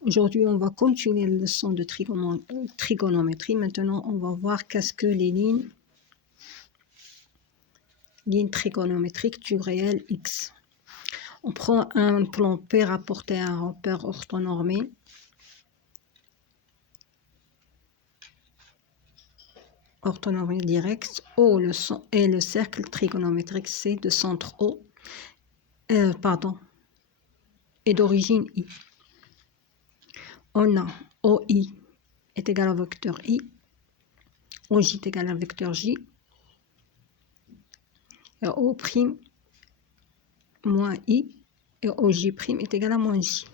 Aujourd'hui, on va continuer la leçon de trigonométrie. Maintenant, on va voir qu'est-ce que les lignes trigonométriques du réel X. On prend un plan P rapporté à un repère orthonormé. Orthonormé direct. O et le cercle trigonométrique C de centre O. Et d'origine I. On a OI est égal à vecteur I, OJ est égal à vecteur J, et O' moins I, et OJ' est égal à moins J.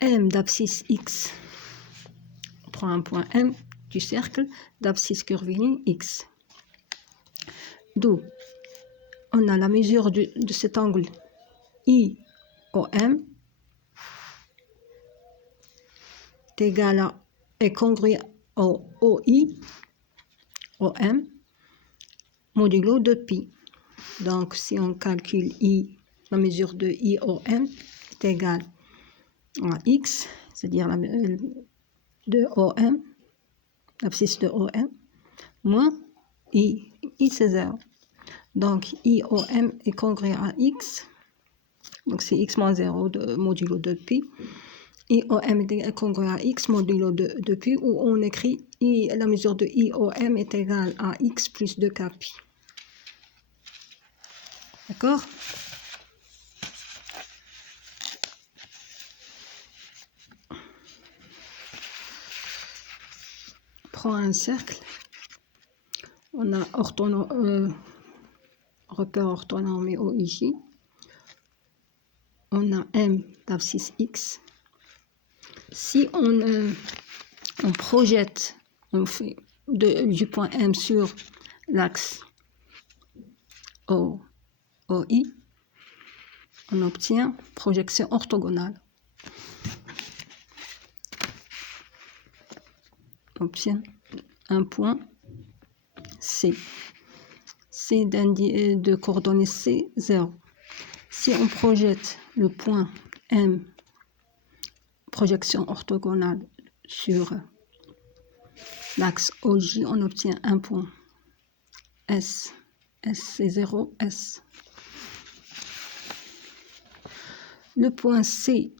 M d'abscisse X, on prend un point M du cercle d'abscisse curviligne X. D'où on a la mesure de cet angle IOM est égal à, est congruent au OI, OM, modulo de pi. Donc, si on calcule la mesure de IOM est égale à X, c'est-à-dire de OM, l'abscisse de OM, moins I c'est 0. Donc, IOM est congruent à X, donc c'est X moins 0 de modulo de pi. IOM est congruent à X modulo de pi, où on écrit la mesure de IOM est égale à X plus 2K pi. D'accord? Prends un cercle. On a repère orthonormé OIJ. On a M d'abscisse X. Si on projette, on fait du point M sur l'axe OI, on obtient projection orthogonale. On obtient un point C. C de coordonnées C, 0. Si on projette le point M, projection orthogonale sur l'axe OJ, on obtient un point S. S c'est 0, S. Le point C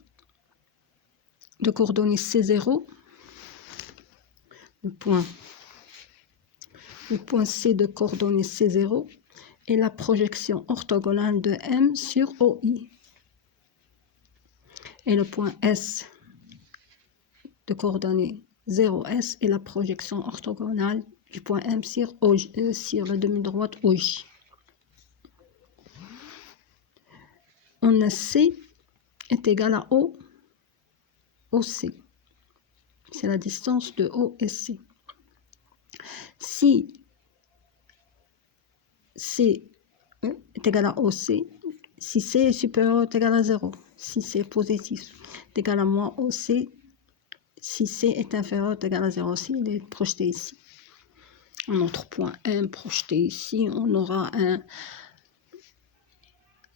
de coordonnées C0, le point C de coordonnées C0 est la projection orthogonale de M sur OI. Et le point S de coordonnées 0S est la projection orthogonale du point M sur la demi-droite OJ. On a C est égal à OC. C'est la distance de O et C. Si C est égal à OC, si C est supérieur est égal à 0, si C est positif est égal à moins OC, si C est inférieur est égal à 0, si il est projeté ici. Un autre point M projeté ici, on aura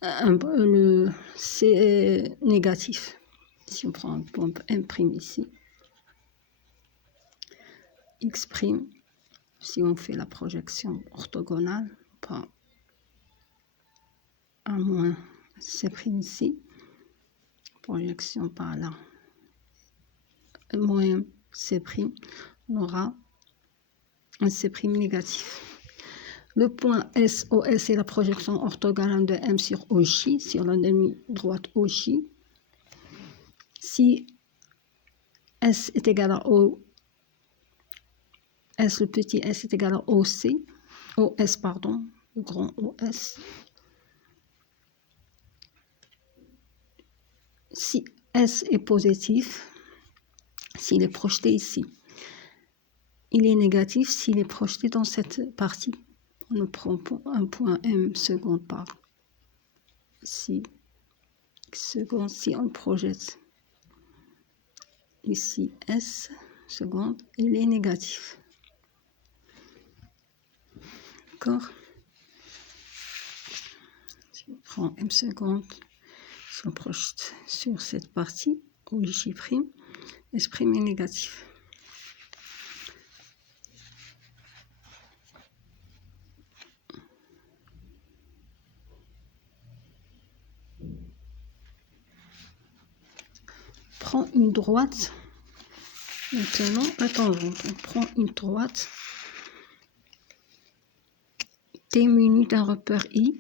le C est négatif. Si on prend un point M' ici, X', si on fait la projection orthogonale, on prend un moins C' ici, projection par là, moins C', on aura un C' négatif. Le point SOS est la projection orthogonale de M sur OJ, sur la demi-droite OJ. Si S est égal à O, S, le petit s est égal à OC, OS, pardon, le grand OS. Si S est positif, s'il est projeté ici, il est négatif s'il est projeté dans cette partie. On prend un point M seconde par ici, seconde, si on projette ici S seconde, il est négatif. D'accord? Je prends M seconde, je le projette sur cette partie où J', S' est négatif. Prends une droite. Maintenant, la tangente. On prend une droite T munie d'un repère I.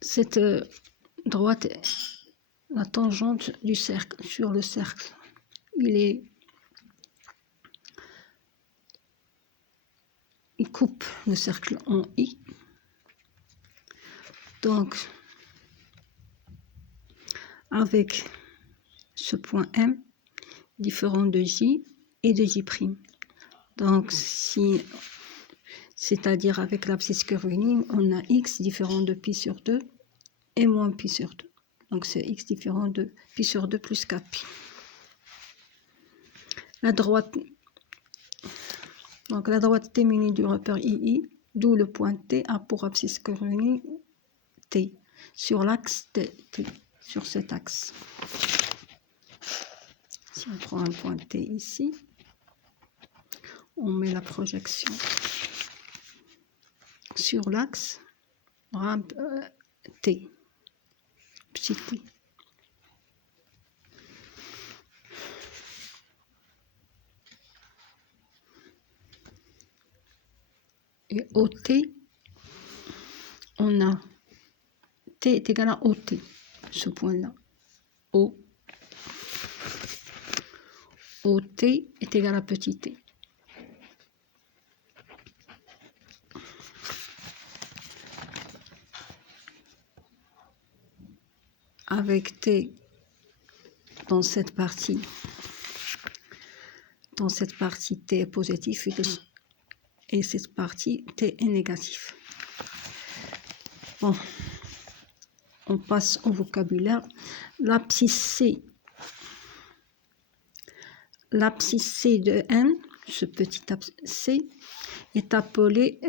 Cette droite est la tangente du cercle, sur le cercle. Il coupe le cercle en I. Donc, avec ce point M, différent de J et de J'. Donc, c'est-à-dire avec l'abscisse curviligne, on a X différent de pi sur 2 et moins pi sur 2. Donc, c'est X différent de pi sur 2 plus 4pi. La droite T munie du repère II, d'où le point T a pour abscisse curviligne T, sur l'axe T, sur cet axe. Si on prend un point T ici, on met la projection sur l'axe T, petit t. Et OT, on a T est égal à OT, ce point-là. OT est égal à petit t. Avec T dans cette partie T est positif et cette partie T est négatif. Bon, on passe au vocabulaire. L'abscisse C de N, ce petit C, est appelé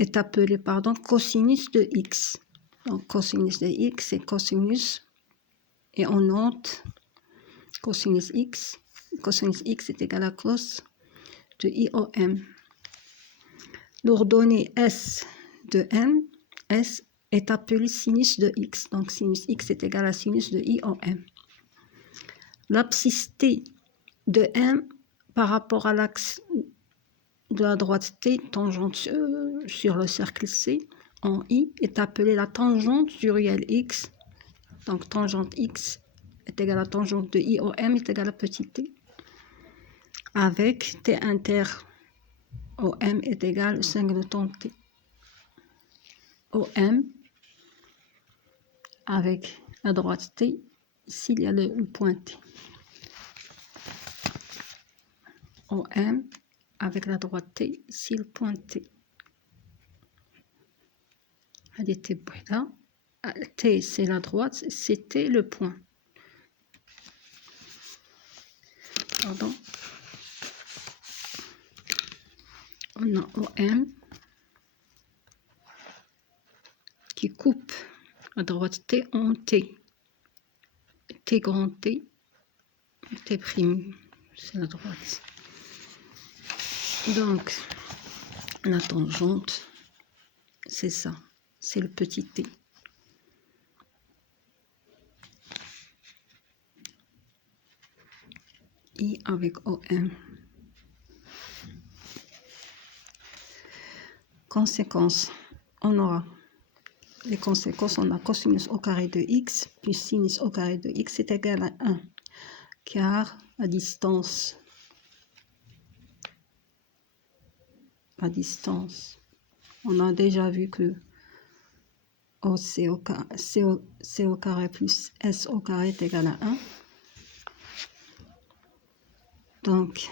cosinus de X. Donc cosinus de X, c'est cosinus, et on note cosinus X. Cosinus X est égal à cos de IOM. L'ordonnée S de N, S est appelé sinus de X. Donc sinus X est égal à sinus de IOM. L'abscisse T de M par rapport à l'axe de la droite T, tangente sur le cercle C, en I, est appelée la tangente du réel X. Donc tangente X est égale à tangente de IOM est égale à petit t. Avec T inter OM est égal au singleton T. OM avec la droite T, ici il y a le point T. OM avec la droite T, ici le point T. T c'est la droite, c'est T le point. Pardon. On a OM qui coupe à droite T en T. T grand T, T prime, c'est la droite. Donc, la tangente, c'est ça, c'est le petit t. I avec OM. Conséquences, on aura les conséquences, on a cosinus au carré de x plus sinus au carré de x est égal à 1, car à distance, on a déjà vu que C au carré plus S au carré est égal à 1. Donc,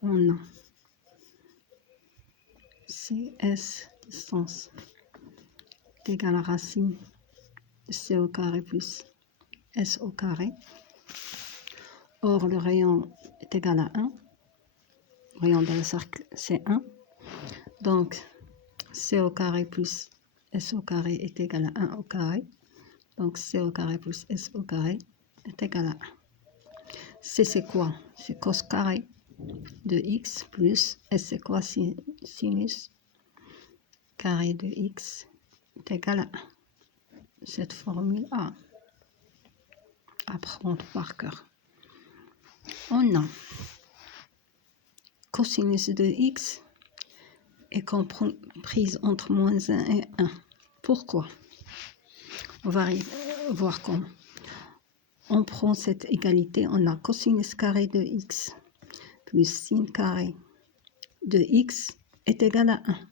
on a CS distance est égal à racine de C au carré plus S au carré. Or, le rayon est égal à 1. rayon d'un cercle, c'est 1. Donc, C au carré plus S au carré est égal à 1 au carré. Donc, C au carré plus S au carré est égal à 1. C, c'est quoi? C'est cos carré de x plus S, c'est quoi? Sinus carré de x est égal à 1. Cette formule A, apprendre par cœur. On a cosinus de x est comprise entre moins 1 et 1. Pourquoi? On va voir comment. On prend cette égalité, on a cosinus carré de x plus sin carré de x est égal à 1.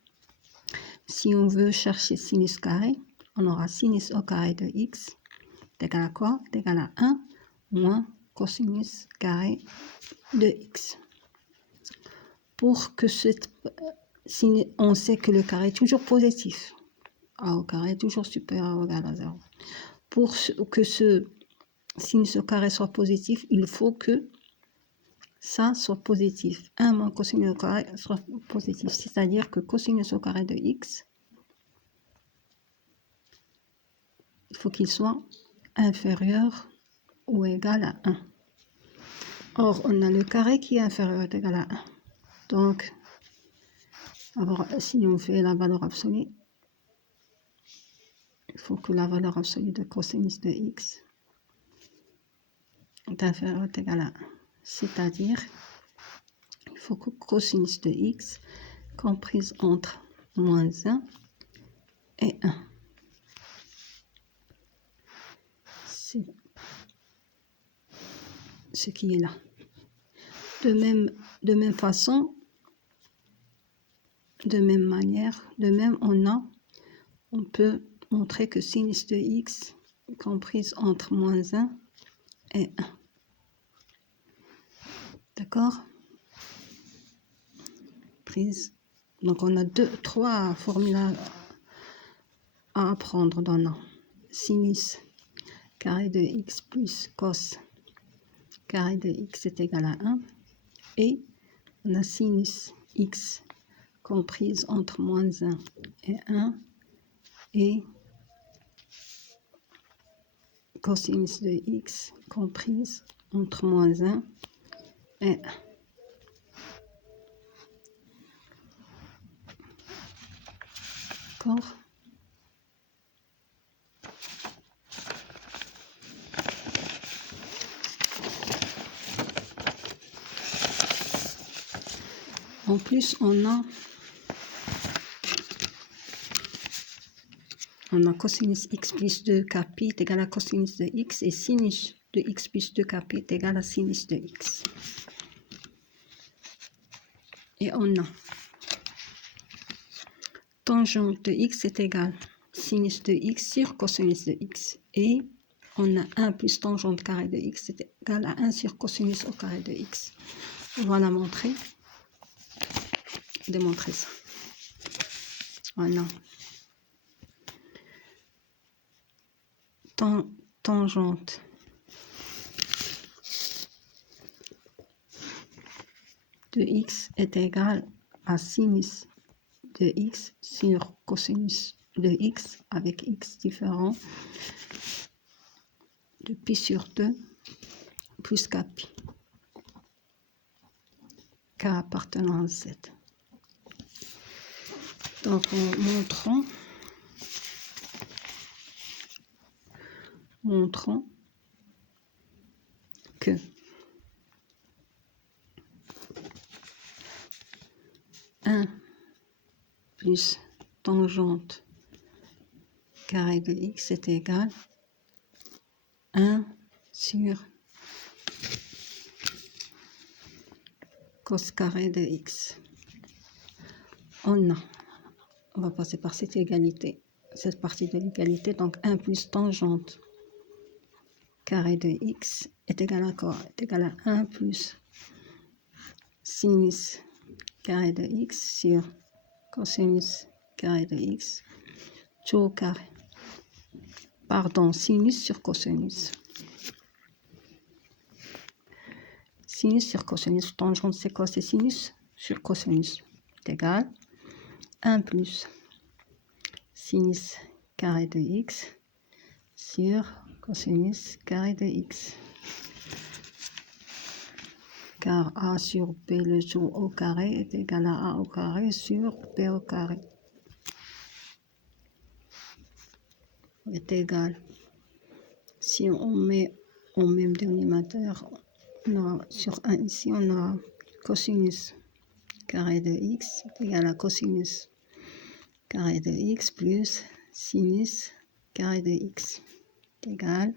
Si on veut chercher sinus carré, on aura sinus au carré de x est égal à quoi? Est égal à 1 moins cosinus carré de x. Pour que on sait que le carré est toujours positif. A au carré est toujours supérieur ou égal à 0. Pour que ce sinus au carré soit positif, il faut que ça soit positif. 1 moins cosinus au carré soit positif. C'est-à-dire que cosinus au carré de x, il faut qu'il soit inférieur ou égal à 1. Or, on a le carré qui est inférieur ou égal à 1. Donc, alors, si on fait la valeur absolue, il faut que la valeur absolue de cosinus de x est inférieure ou égale à 1. C'est-à-dire, il faut que cosinus de x comprise entre moins 1 et 1. C'est ce qui est là. De même façon, de même manière, on peut montrer que sinus de x est comprise entre moins 1 et 1. D'accord? Prise. Donc on a trois formules à apprendre dans le sinus carré de x plus cos carré de x est égal à 1. Et on a sinus x comprise entre moins 1 et 1 et cosinus de x comprise entre moins 1 et 1. D'accord? En plus, on a cosinus x plus 2k pi est égal à cosinus de x et sinus de x plus 2k pi est égal à sinus de x. Et on a tangente de x est égal sinus de x sur cosinus de x. Et on a 1 plus tangente carré de x est égal à 1 sur cosinus au carré de x. On va la montrer. Démontrer ça. Voilà. Tangente de x est égal à sinus de x sur cosinus de x avec x différent de pi sur 2 plus k pi. K appartenant à z. Donc, montrons que plus tangente carré de x est égal à 1 sur cos carré de x. On va passer par cette égalité, cette partie de l'égalité. Donc 1 plus tangente carré de x est égal à quoi? Est égal à 1 plus sinus carré de x sur cosinus carré de x, tout au carré. Pardon, sinus sur cosinus. Sinus sur cosinus. Tangente, c'est quoi? C'est sinus sur cosinus est égal 1 plus sinus carré de x sur cosinus carré de x. Car a sur b le tout au carré est égal à a au carré sur b au carré. Est égal. Si on met au même dénominateur, on aura sur 1 ici, on aura cosinus carré de x est égal à cosinus carré de x plus sinus carré de x est égal.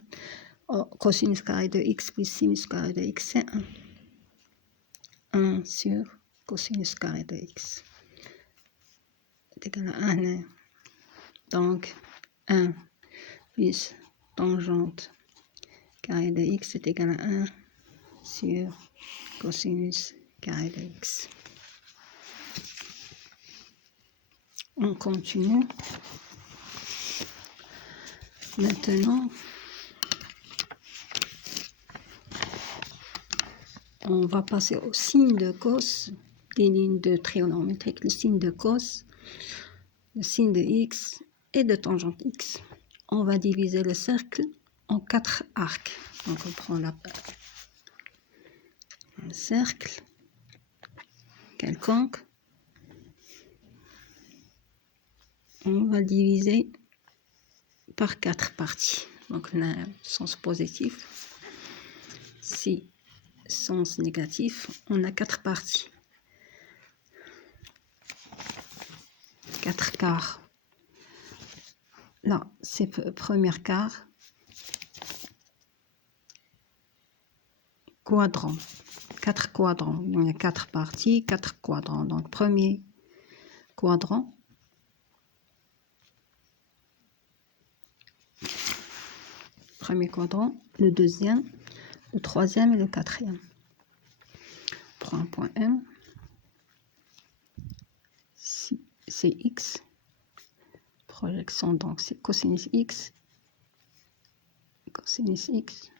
Cosinus carré de x plus sinus carré de x, c'est 1. 1 sur cosinus carré de x est égal à 1. Donc, 1 plus tangente carré de x est égal à 1 sur cosinus carré de x. On continue. Maintenant, on va passer au signe de cos des lignes de trigonométrique, le signe de cos, le signe de x et de tangente x. On va diviser le cercle en 4 arcs. Donc on prend un cercle quelconque. On va diviser par 4 parties. Donc on a un sens positif. Si sens négatif, on a 4 parties. 4 quarts. Là, c'est le premier quart. Quadrant. 4 quadrants. Il y a 4 parties, 4 quadrants. Donc, premier quadrant. Premier quadrant, le deuxième, le troisième et le quatrième. On prend un point M. Si c'est X. Projection, donc c'est cosinus X. Cosinus X.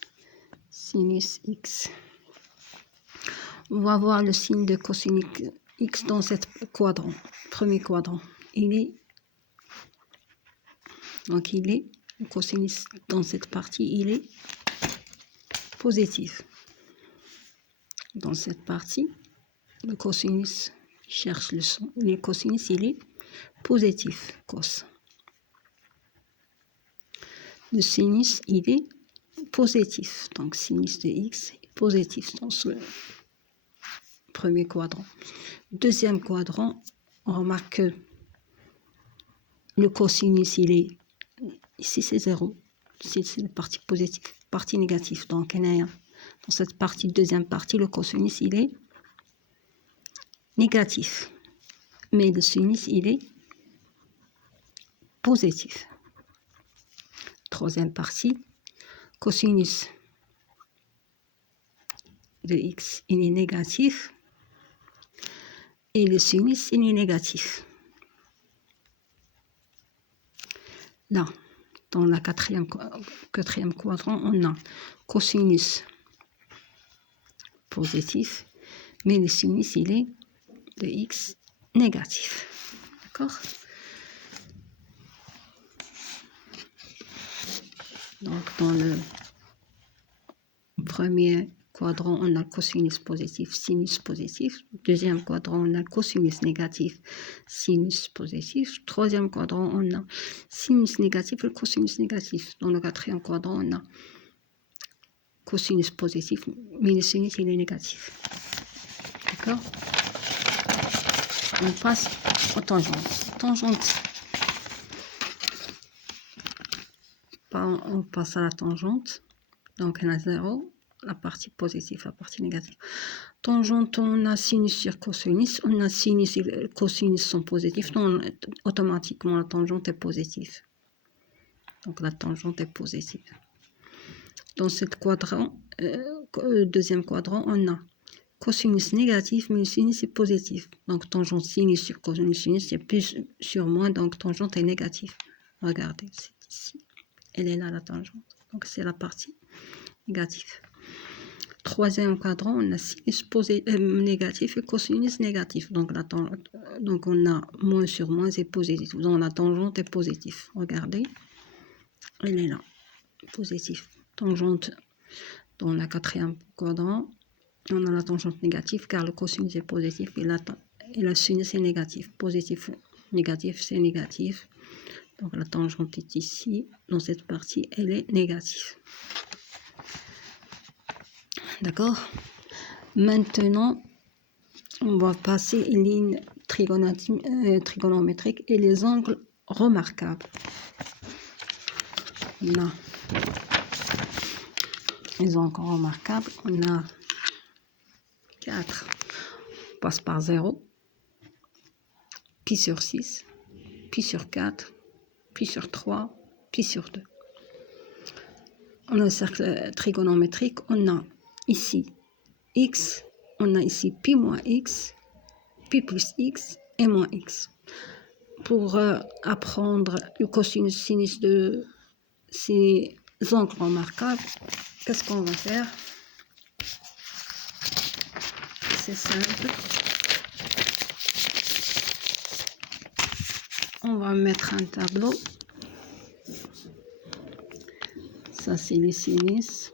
Sinus X. On va voir le signe de cosinus X dans cet quadrant. Premier quadrant. Il est le cosinus dans cette partie, il est positif. Dans cette partie, le cosinus cherche le son. Le cosinus, il est positif, cos. Le sinus, il est positif. Donc, sinus de x est positif dans ce premier quadrant. Deuxième quadrant, on remarque que le cosinus, il est ici, c'est 0. Ici, c'est la partie positive, partie négative. Donc, dans cette partie, deuxième partie, le cosinus, il est négatif. Mais le sinus, il est positif. Troisième partie, cosinus de x, il est négatif. Et le sinus, il est négatif. Là, dans la quatrième quadrant, on a cosinus positif, mais le sinus, il est de x négatif. D'accord? Donc, dans le premier quadrant, on a cosinus positif, sinus positif. Deuxième quadrant, on a cosinus négatif, sinus positif. Troisième quadrant, on a sinus négatif et cosinus négatif. Dans le quatrième quadrant, on a cosinus positif, mais le sinus, il est négatif. D'accord? On passe aux tangentes. Tangente. On passe à la tangente. Donc, on a 0, la partie positive, la partie négative. Tangente, on a sinus sur cosinus. On a sinus et cosinus sont positifs. Donc, automatiquement, la tangente est positive. Donc, la tangente est positive. Dans ce quadrant, deuxième quadrant, on a cosinus négatif, mais le sinus est positif. Donc, tangente sinus sur cosinus sinus, c'est plus sur moins, donc tangente est négative. Regardez, c'est ici. Elle est là, la tangente. Donc, c'est la partie négative. troisième quadrant, on a sinus négatif et cosinus négatif. Donc, donc, on a moins sur moins, c'est positif. Donc, la tangente est positive. Regardez, elle est là, positif. Tangente dans le quatrième quadrant, on a la tangente négative car le cosinus est positif et la sinus est négatif. Positif, négatif, c'est négatif. Donc, la tangente est ici. Dans cette partie, elle est négative. D'accord? Maintenant, on va passer une ligne trigonométrique et les angles remarquables. On a les angles remarquables. On a 4. On passe par 0. Pi sur 6. Pi sur 4. Pi sur 3. Pi sur 2. On a un cercle trigonométrique. On a ici x. On a ici pi moins x, pi plus x et moins x. Pour apprendre le cosinus sinus de ces angles remarquables, qu'est-ce qu'on va faire? C'est simple. On va mettre un tableau. Ça, c'est les sinus.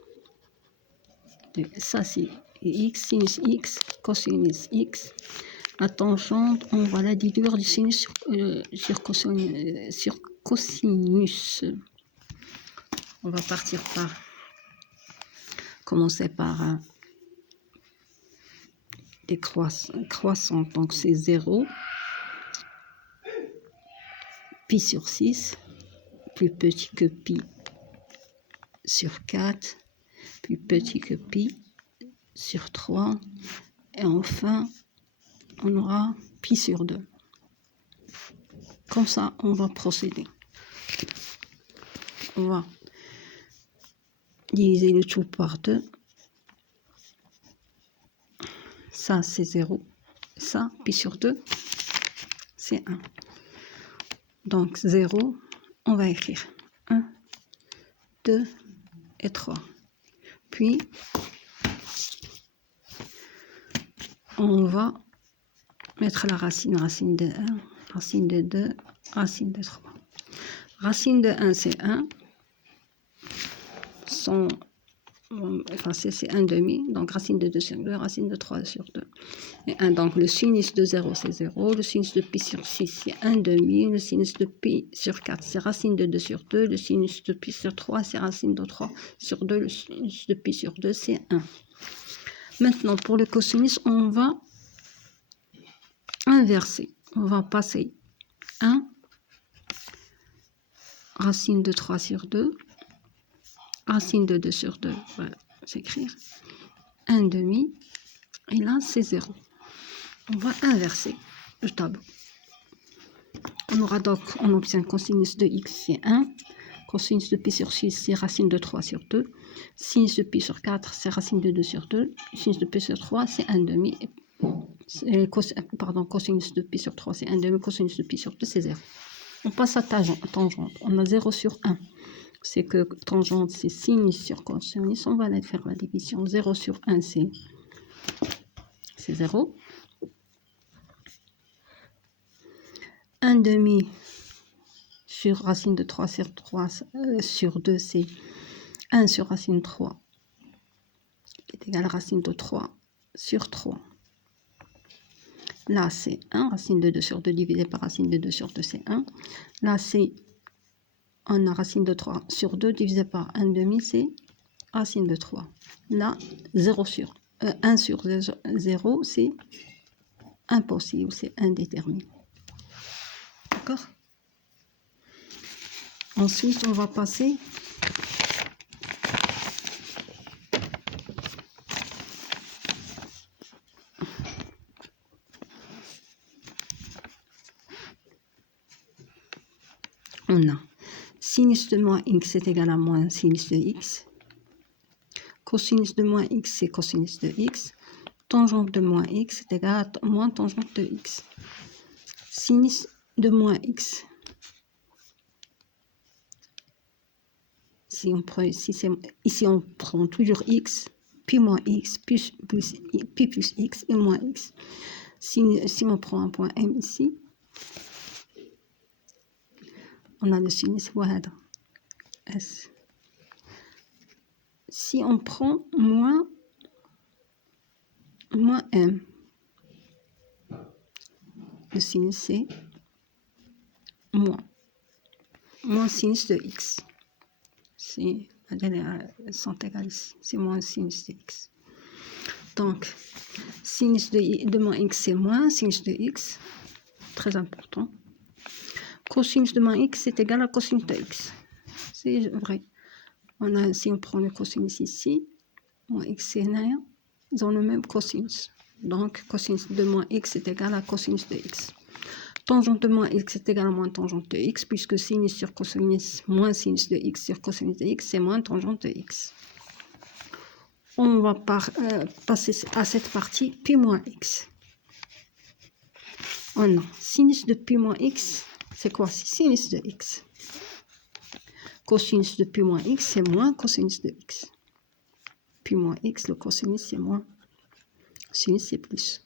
Ça, c'est x, sinus x, cosinus x. La tangente, on va la déduire du sinus sur cosinus. On va partir par... Commencer par des croissants. Donc, c'est 0. Pi sur 6, plus petit que pi sur 4, plus petit que pi sur 3. Et enfin, on aura pi sur 2. Comme ça, on va procéder. On va diviser le tout par 2. Ça, c'est 0. Ça, pi sur 2, c'est 1. Donc, 0, on va écrire 1, 2 et 3. Puis, on va mettre la racine de 1, racine de 2, racine de 3. Racine de 1, c'est 1. C'est 1 demi. Donc, racine de 2 sur 2, racine de 3 sur 2. Et 1. Donc, le sinus de 0, c'est 0. Le sinus de pi sur 6, c'est 1 demi. Le sinus de pi sur 4, c'est racine de 2 sur 2. Le sinus de pi sur 3, c'est racine de 3 sur 2. Le sinus de pi sur 2, c'est 1. Maintenant, pour le cosinus, on va inverser. On va passer 1, racine de 3 sur 2, racine de 2 sur 2, on va s'écrire 1 demi, et là c'est 0. On va inverser le tableau. On aura donc, on obtient cosinus de x, c'est 1, cosinus de pi sur 6, c'est racine de 3 sur 2, sinus de pi sur 4, c'est racine de 2 sur 2, sinus de pi sur 3, c'est 1 demi, cosinus de pi sur 3, c'est 1 demi, cosinus de pi sur 2, c'est 0. On passe à tangente. On a 0 sur 1. C'est que tangente, c'est sinus sur cosinus. On va aller faire la division. 0 sur 1, c'est 0. 1 demi sur racine de 3 sur 3 sur 2, c'est 1 sur racine 3 est égal à racine de 3 sur 3. Là, c'est 1, racine de 2 sur 2 divisé par racine de 2 sur 2, c'est 1. Là, c'est on a racine de 3 sur 2 divisé par 1 demi, c'est racine de 3. Là, 1 sur 0, c'est impossible, c'est indéterminé. D'accord? Ensuite, on va passer on a sinus de moins x est égal à moins sinus de x. Cosinus de moins x, c'est cosinus de x. Tangente de moins x est égal à moins tangente de x. Sinus de moins x. Ici, on prend toujours x. pi moins x plus pi plus x et moins x. Si on prend un point M ici, on a le sinus وهذا S. Si on prend moins M, le sinus c'est moins sinus de x. C'est sont égales ici. C'est moins sinus de x. Donc, sinus de moins x c'est moins sinus de x. Très important. Cosinus de moins x est égal à cosinus de x. C'est vrai. Si on prend le cosinus ici, moins x et rien, ils ont le même cosinus. Donc, cosinus de moins x est égal à cosinus de x. Tangente de moins x est égal à moins tangente de x, puisque sinus sur cosinus moins sinus de x sur cosinus de x, c'est moins tangente de x. On va passer à cette partie pi moins x. Oh non, sinus de pi moins x, c'est quoi? C'est sinus de x. Cosinus de pi moins x, c'est moins cosinus de x. Pi moins x, le cosinus, c'est moins. Sinus, c'est plus.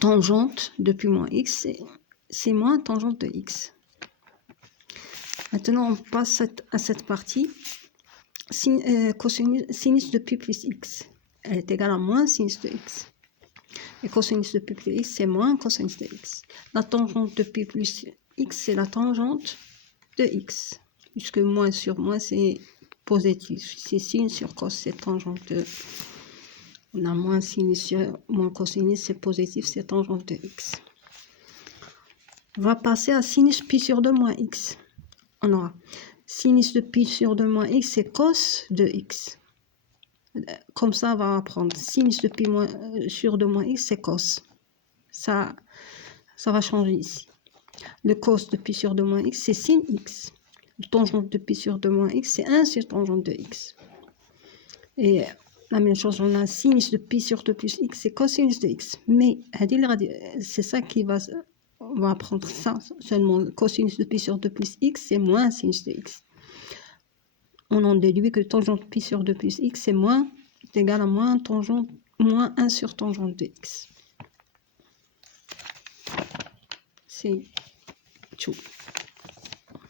Tangente de pi moins x, c'est moins tangente de x. Maintenant, on passe à cette partie. Sinus de pi plus x, elle est égale à moins sinus de x. Et cosinus de pi plus x, c'est moins cosinus de x. La tangente de pi plus x, c'est la tangente de x. Puisque moins sur moins, c'est positif. C'est sin sur cos, c'est tangente de... On a moins sinus sur moins cosinus, c'est positif, c'est tangente de x. On va passer à sinus pi sur 2 moins x. On aura sinus de pi sur 2 moins x, c'est cos de x. Comme ça, on va apprendre sinus de pi sur 2 moins x, c'est cos. Ça va changer ici. Le cos de pi sur 2 moins x, c'est sin x. Le tangente de pi sur 2 moins x, c'est 1 sur tangente de x. Et la même chose, on a sinus de pi sur 2 plus x, c'est cosinus de x. Mais c'est ça qui va... On va apprendre ça seulement. Cosinus de pi sur 2 plus x, c'est moins sinus de x. On en déduit que tangente de pi sur 2 plus x, c'est égal à moins 1 sur tangente de x. C'est tout.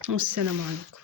Assalamu alaikum.